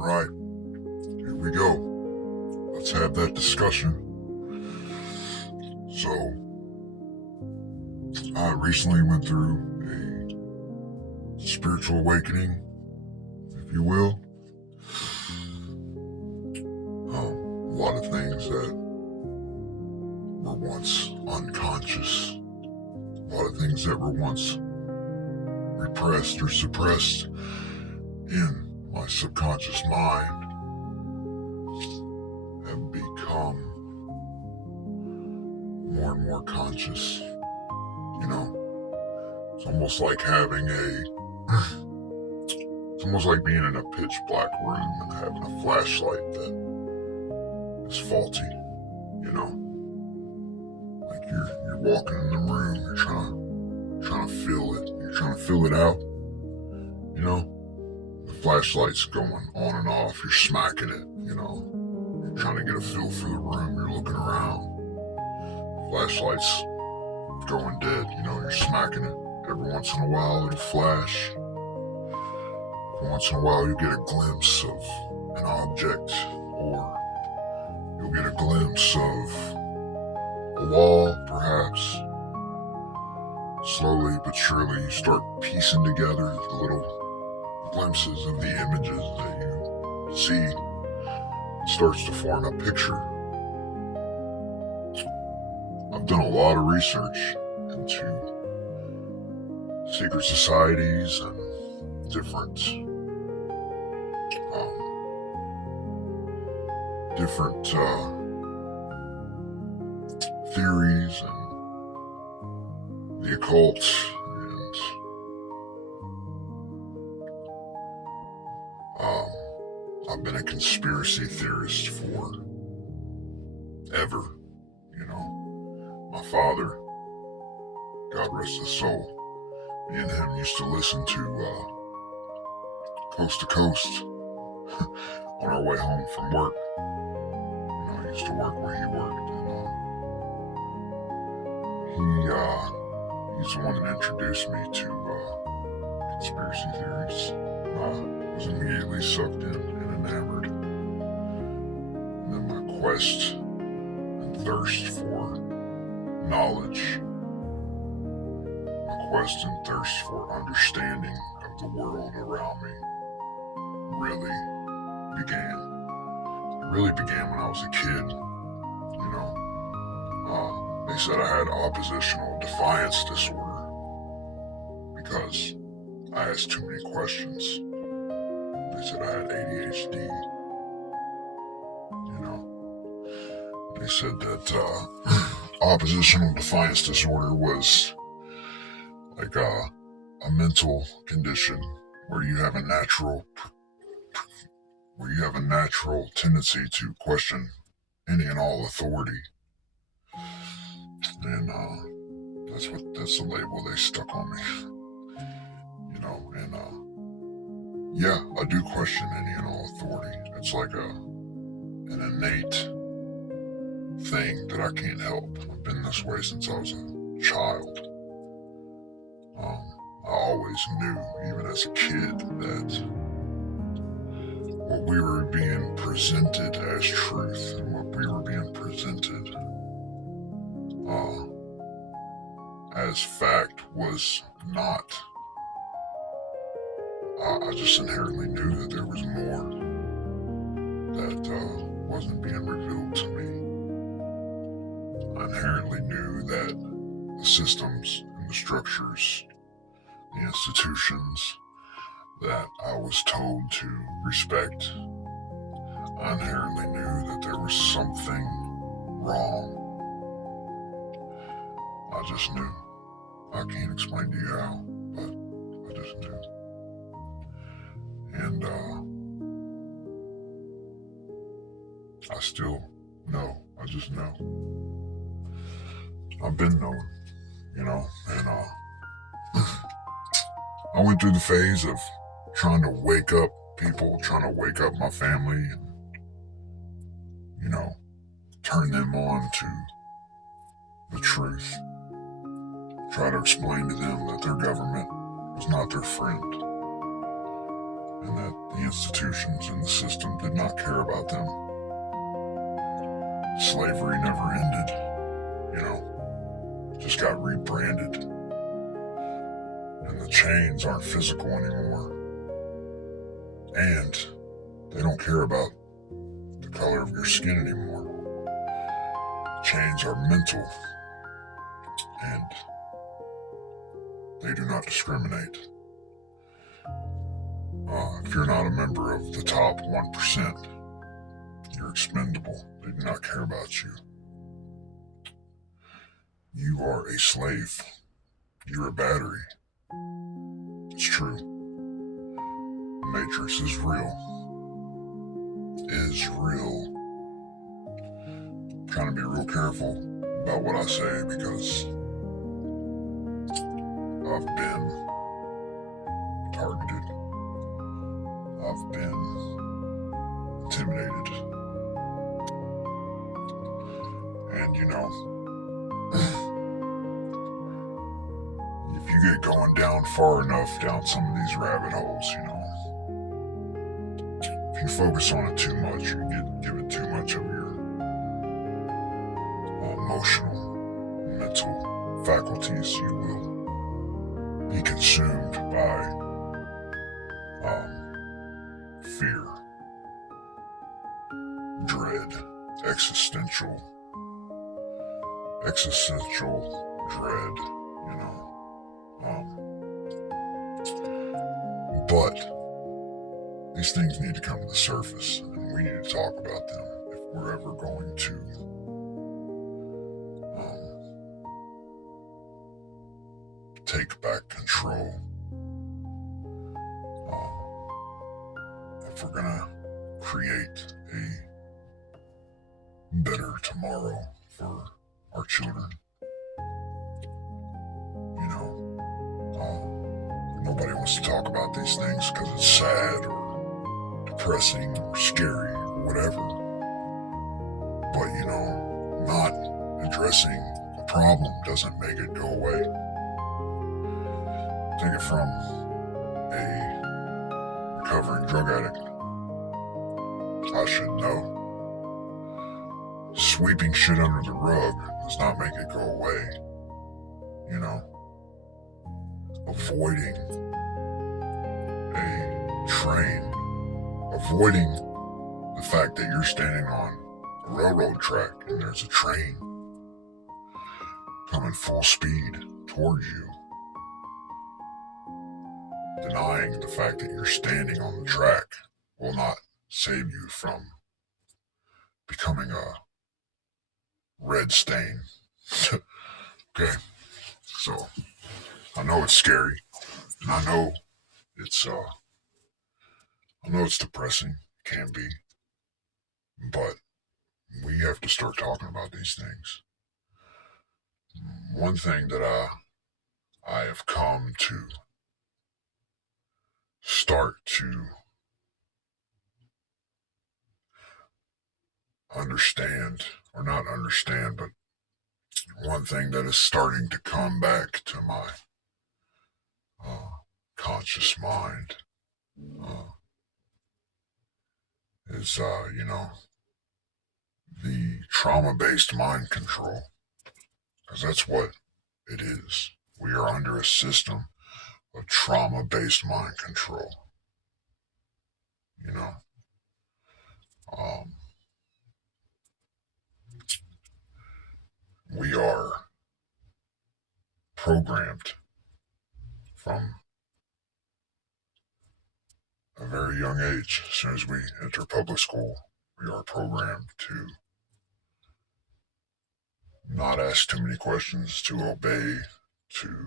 right, here we go. Let's have that discussion. So, I recently went through a spiritual awakening, if you will. A lot of things that were once unconscious, a lot of things that were once repressed or suppressed in my subconscious mind have become more and more conscious. You know, it's almost like it's almost like being in a pitch black room and having a flashlight that is faulty. You know, like you're walking in the room, you're trying to feel it, you're trying to feel it out. You know, the flashlight's going on and off, you're smacking it, you know, you're trying to get a feel for the room, you're looking around. Flashlight's going dead, you know, you're smacking it. Every once in a while it'll flash. Every once in a while you'll get a glimpse of an object, or you'll get a glimpse of a wall, perhaps. Slowly but surely you start piecing together the little glimpses of the images that you see. It starts to form a picture. I've done a lot of research into secret societies and different theories and the occult, and I've been a conspiracy theorist for ever. You know, my father, God rest his soul, me and him used to listen to Coast to Coast on our way home from work. You know, I used to work where he worked, and he's the one that introduced me to conspiracy theories. I was immediately sucked in and enamored. And then my quest and thirst for knowledge, my quest and thirst for understanding of the world around me really began. It really began when I was a kid, you know. They said I had oppositional defiance disorder because I asked too many questions. They said I had ADHD, you know. They said that oppositional defiance disorder was like a mental condition where you have a natural tendency to question any and all authority. And that's the label they stuck on me. You know, and yeah, I do question any and all authority. It's like an innate thing that I can't help. I've been this way since I was a child. I always knew, even as a kid, that what we were being presented as truth and what we were being presented as fact was not. I just inherently knew that there was more that wasn't being revealed to me. I inherently knew that the systems and the structures, the institutions that I was told to respect, I inherently knew that there was something wrong. I just knew. I can't explain to you how, but I just knew. And I still know. I just know. I've been knowing, you know, and I went through the phase of trying to wake up people, trying to wake up my family, and, you know, turn them on to the truth. Try to explain to them that their government was not their friend. and that the institutions and the system did not care about them. Slavery never ended, just got rebranded. And the chains aren't physical anymore. And they don't care about the color of your skin anymore. Chains are mental, and they do not discriminate. If you're not a member of the top 1%, you're expendable. They do not care about you. You are a slave. You're a battery. It's true. The Matrix is real. I'm trying to be real careful about what I say because I've been targeted. I've been intimidated. And if you get going down far enough down some of these rabbit holes, if you focus on it too much, you give it too much of your emotional, mental faculties, you will be consumed by fear, dread, existential dread, but these things need to come to the surface, and we need to talk about them if we're ever going to take back control. If we're gonna create a better tomorrow for our children. Nobody wants to talk about these things because it's sad or depressing or scary or whatever. But not addressing a problem doesn't make it go away. Take it from a recovering drug addict. I should know. Sweeping shit under the rug does not make it go away. Avoiding a train, avoiding the fact that you're standing on a railroad track and there's a train coming full speed towards you. Denying the fact that you're standing on the track will not save you from becoming a red stain. Okay, so I know it's scary, and I know it's depressing. It can be, but we have to start talking about these things. One thing that I have come to start to understand, or not understand, but one thing that is starting to come back to my conscious mind is, the trauma-based mind control. Because that's what it is. We are under a system of trauma-based mind control. We are programmed from a very young age. As soon as we enter public school, we are programmed to not ask too many questions, to obey, to,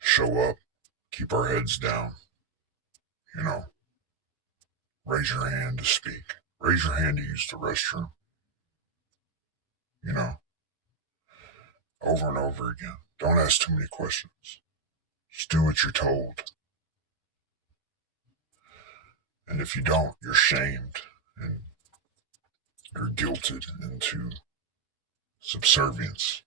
show up, keep our heads down, raise your hand to speak, raise your hand to use the restroom, over and over again. Don't ask too many questions. Just do what you're told. And if you don't, you're shamed and you're guilted into subservience.